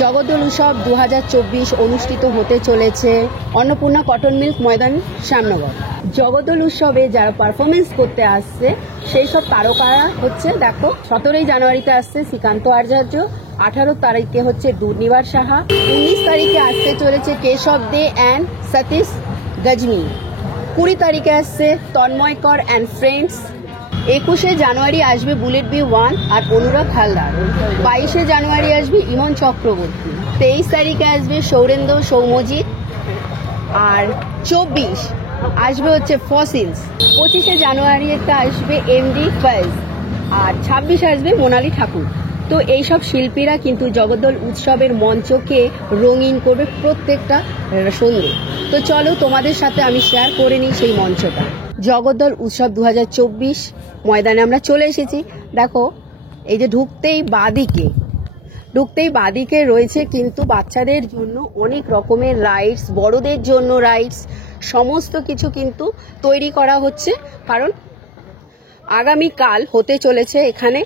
জগদ্দল উৎসব 2024 অনুষ্ঠিত হতে চলেছে অন্নপূর্ণা কটন মিল্ক ময়দান শ্যামনগর। জগদ্দল উৎসবে যারা পারফরমেন্স করতে আসছে সেই সব তারকারা হচ্ছে, দেখো 17 জানুয়ারিতে আসছে শ্রীকান্ত আচার্য, 18 তারিখে হচ্ছে দুর্নিবার সাহা, 19 তারিখে আসতে চলেছে কেশব দে অ্যান্ড সতীশ গজমি, 20 তারিখে আসছে তন্ময় কর অ্যান্ড ফ্রেন্ডস, 21শে জানুয়ারি আসবে বুলেট বি1 আর অনুরাগ হালদার, 22শে জানুয়ারি আসবে ইমন চক্রবর্তী, 23 তারিখে আসবে সৌরেন্দ্র সৌম্যজিৎ, আর 24 আসবে হচ্ছে ফসিলস, 25শে জানুয়ারিতে আসবে এমডি ফয়েজ, আর 26 আসবে মোনালি ঠাকুর। তো এইসব শিল্পীরা কিন্তু জগদ্দল উৎসবের মঞ্চকে রঙিন করবে প্রত্যেকটা সন্ধ্যে। তো চলো তোমাদের সাথে আমি শেয়ার করে নিই সেই মঞ্চটা। জগদ্দল উৎসব 2024 ময়দানে আমরা চলে এসেছি। দেখো এই যে ঢুকতেই বাদিকে রয়েছে কিন্তু বাচ্চাদের জন্য অনেক রকমের রাইডস, বড়দের জন্য রাইডস, সমস্ত কিছু কিন্তু তৈরি করা হচ্ছে, কারণ আগামীকাল হতে চলেছে এখানে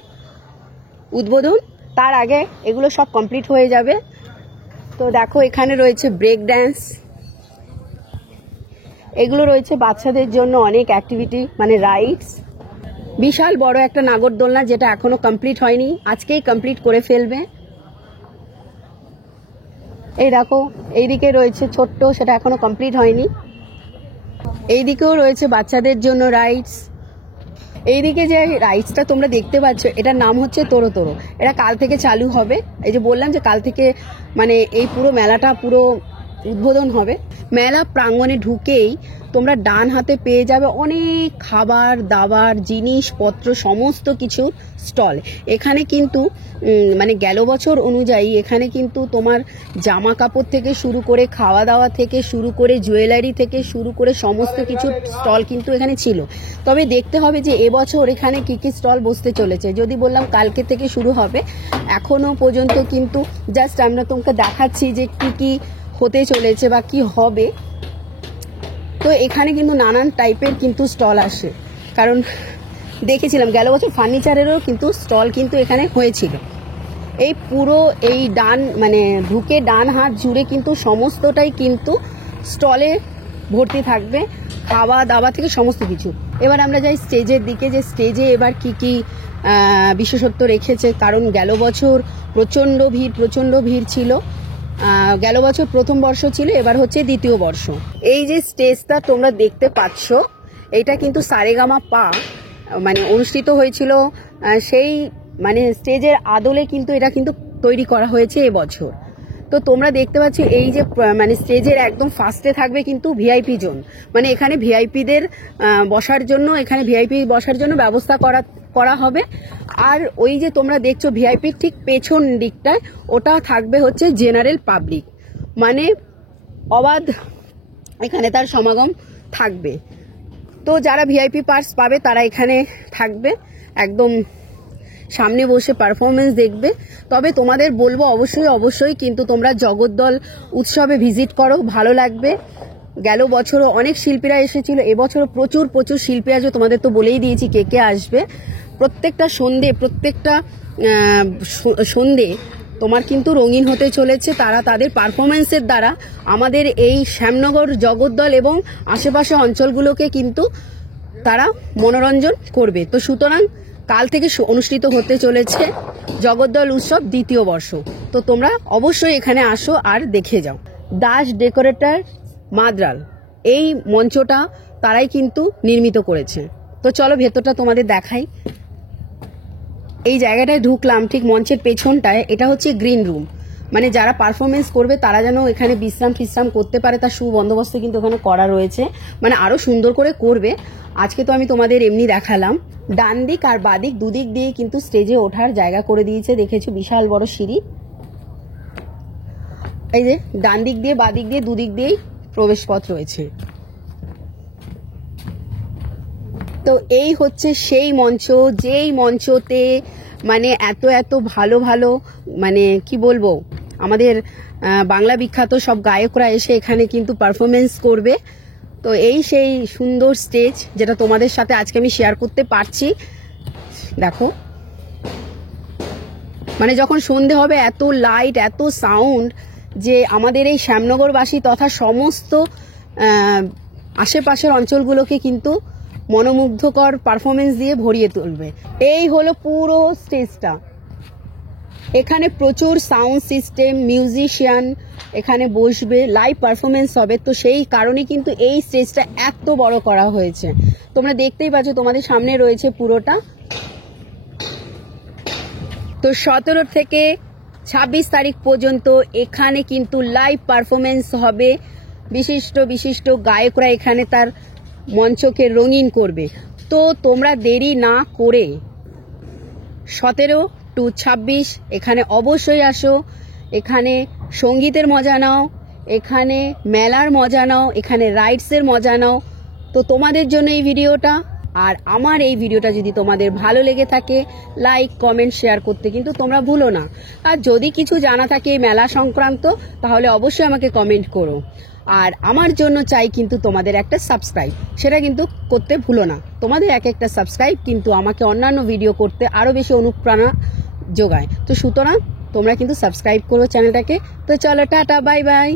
উদ্বোধন। তার আগে এগুলো সব কমপ্লিট হয়ে যাবে। তো দেখো এখানে রয়েছে ব্রেক ড্যান্স, এগুলো রয়েছে বাচ্চাদের জন্য অনেক অ্যাক্টিভিটি, মানে রাইডস। বিশাল বড় একটা নাগরদোলনা যেটা এখনো কমপ্লিট হয়নি, আজকেই কমপ্লিট করে ফেলবে। এই দেখো এইদিকে রয়েছে ছোট্ট, সেটা এখনো কমপ্লিট হয়নি। এইদিকেও রয়েছে বাচ্চাদের জন্য রাইডস। এইদিকে যে রাইডসটা তোমরা দেখতে পাচ্ছ এটার নাম হচ্ছে তোরো তোরো, এটা কাল থেকে চালু হবে। এই যে বললাম যে কাল থেকে মানে এই পুরো মেলাটা পুরো উদ্বোধন হবে। মেলা প্রাঙ্গণে ঢুকেই তোমরা ডান হাতে পেয়ে যাবে অনেক খাবার দাবার জিনিসপত্র, সমস্ত কিছু স্টল। এখানে কিন্তু মানে গেল বছর অনুযায়ী এখানে কিন্তু তোমার জামা কাপড় থেকে শুরু করে খাওয়া দাওয়া থেকে শুরু করে জুয়েলারি থেকে শুরু করে সমস্ত কিছু স্টল কিন্তু এখানে ছিল। তবে দেখতে হবে যে এবছর এখানে কি কি স্টল বসতে চলেছে। যদি বললাম কালকে থেকে শুরু হবে, এখনো পর্যন্ত কিন্তু জাস্ট আমরা তোমাকে দেখাচ্ছি যে কি কি হতে চলেছে বা কি হবে। তো এখানে কিন্তু নানান টাইপের কিন্তু স্টল আসে, কারণ দেখেছিলাম গেল বছর ফার্নিচারেরও কিন্তু স্টল কিন্তু এখানে হয়েছিল। এই পুরো এই ডান মানে ঢুকে ডান হাত জুড়ে কিন্তু সমস্তটাই কিন্তু স্টলে ভর্তি থাকবে, খাওয়া দাওয়া থেকে সমস্ত কিছু। এবার আমরা যাই স্টেজের দিকে, যে স্টেজে এবার কি কি বিশেষত্ব রেখেছে, কারণ গেল বছর প্রচণ্ড ভিড় ছিল। গেল বছর প্রথম বর্ষ ছিল, এবার হচ্ছে দ্বিতীয় বর্ষ। এই যে স্টেজটা তোমরা দেখতে পাচ্ছ এটা কিন্তু সারেগামা পা মানে অনুষ্ঠিত হয়েছিল, সেই মানে স্টেজের আদলে কিন্তু এটা কিন্তু তৈরি করা হয়েছে এবছর। তো তোমরা দেখতে পাচ্ছ এই যে মানে স্টেজের একদম ফার্স্টে থাকবে কিন্তু ভিআইপি জোন, মানে এখানে ভিআইপিদের বসার জন্য ব্যবস্থা করা হবে। আর ওই যে তোমরা দেখছো ভিআইপির ঠিক পেছন দিকটায় ওটা থাকবে হচ্ছে জেনারেল পাবলিক, মানে অবাধ এখানে তার সমাগম থাকবে। তো যারা ভিআইপি পাস পাবে তারা এখানে থাকবে, একদম সামনে বসে পারফরমেন্স দেখবে। তবে তোমাদের বলবো অবশ্যই কিন্তু তোমরা জগদ্দল উৎসবে ভিজিট করো, ভালো লাগবে। গেল বছরও অনেক শিল্পীরা এসেছিল, এবছরও প্রচুর শিল্পী আসবে। তোমাদের তো বলেই দিয়েছি কে কে আসবে। প্রত্যেকটা সন্ধে তোমার কিন্তু রঙিন হতে চলেছে, তারা তাদের পারফরমেন্সের দ্বারা আমাদের এই শ্যামনগর জগদ্দল এবং আশেপাশে অঞ্চলগুলোকে কিন্তু তারা মনোরঞ্জন করবে। তো সুতরাং কাল থেকে অনুষ্ঠিত হতে চলেছে জগদ্দল উৎসব দ্বিতীয় বর্ষ। তো তোমরা অবশ্যই এখানে আসো আর দেখে যাও। দাস ডেকোরেটর মাদ্রাল এই মঞ্চটা তারাই কিন্তু নির্মিত করেছে। তো চলো ভেতরটা তোমাদের দেখাই। এই জায়গাটায় ঢুকলাম ঠিক মঞ্চের পেছনটায়, এটা হচ্ছে গ্রিন রুম, মানে যারা পারফরমেন্স করবে তারা যেন এখানে বিশ্রাম করতে পারে তার সুবন্দোবস্ত কিন্তু ওখানে করা রয়েছে, মানে আরো সুন্দর করে করবে। আজকে তো আমি তোমাদের এমনি দেখালাম। ডান দিক আর বাদিক দুদিক দিয়ে কিন্তু স্টেজে ওঠার জায়গা করে দিয়েছে, দেখেছো বিশাল বড় সিঁড়ি। এই যে ডান দিক দিয়ে বাদিক দিয়ে দুদিক দিয়েই প্রবেশপথ রয়েছে। তো এই হচ্ছে সেই মঞ্চ, যেই মঞ্চতে মানে এত ভালো মানে কি বলবো আমাদের বাংলা বিখ্যাত সব গায়করা এসে এখানে কিন্তু পারফরমেন্স করবে। তো এই সেই সুন্দর স্টেজ যেটা তোমাদের সাথে আজকে আমি শেয়ার করতে পারছি। দেখো মানে যখন সন্ধে হবে এত লাইট, এত সাউন্ড, যে আমাদের এই শ্যামনগরবাসী তথা সমস্ত আশেপাশের অঞ্চলগুলোকে কিন্তু মনোমুগ্ধকর পারফরমেন্স দিয়ে ভরিয়ে তুলবে। এই হলো পুরো স্টেজটা। এখানে প্রচুর সাউন্ড সিস্টেম, মিউজিশিয়ান এখানে বসবে, লাইভ পারফরমেন্স হবে। তো সেই কারণে কিন্তু এই স্টেজটা এত বড় করা হয়েছে। তোমরা দেখতেই পাচ্ছ, তোমাদের সামনে রয়েছে পুরোটা। তো 17 থেকে 26 তারিখ পর্যন্ত এখানে কিন্তু লাইভ পারফরমেন্স হবে। বিশিষ্ট বিশিষ্ট গায়করা এখানে তার মঞ্চকে রঙিন করবে। তো তোমরা দেরি না করে 17 টু 26 এখানে অবশ্যই আসো। এখানে সঙ্গীতের মজা নাও, এখানে মেলার মজা নাও, এখানে রাইডসের মজা নাও। তো তোমাদের জন্য এই ভিডিওটা। আর আমার এই ভিডিওটা যদি তোমাদের ভালো লেগে থাকে, লাইক, কমেন্ট, শেয়ার করতে কিন্তু তোমরা ভুলো না। আর যদি কিছু জানা থাকে এই মেলা সংক্রান্ত, তাহলে অবশ্যই আমাকে কমেন্ট করো। আর আমার জন্য চাই কিন্তু তোমাদের একটা সাবস্ক্রাইব, সেটা কিন্তু করতে ভুলো না। তোমাদের একটা সাবস্ক্রাইব কিন্তু আমাকে অন্যান্য ভিডিও করতে আরও বেশি অনুপ্রেরণা যোগায়। তো সুতরাং তোমরা কিন্তু সাবস্ক্রাইব করো চ্যানেলটাকে। তো চলো, টাটা, বাই বাই।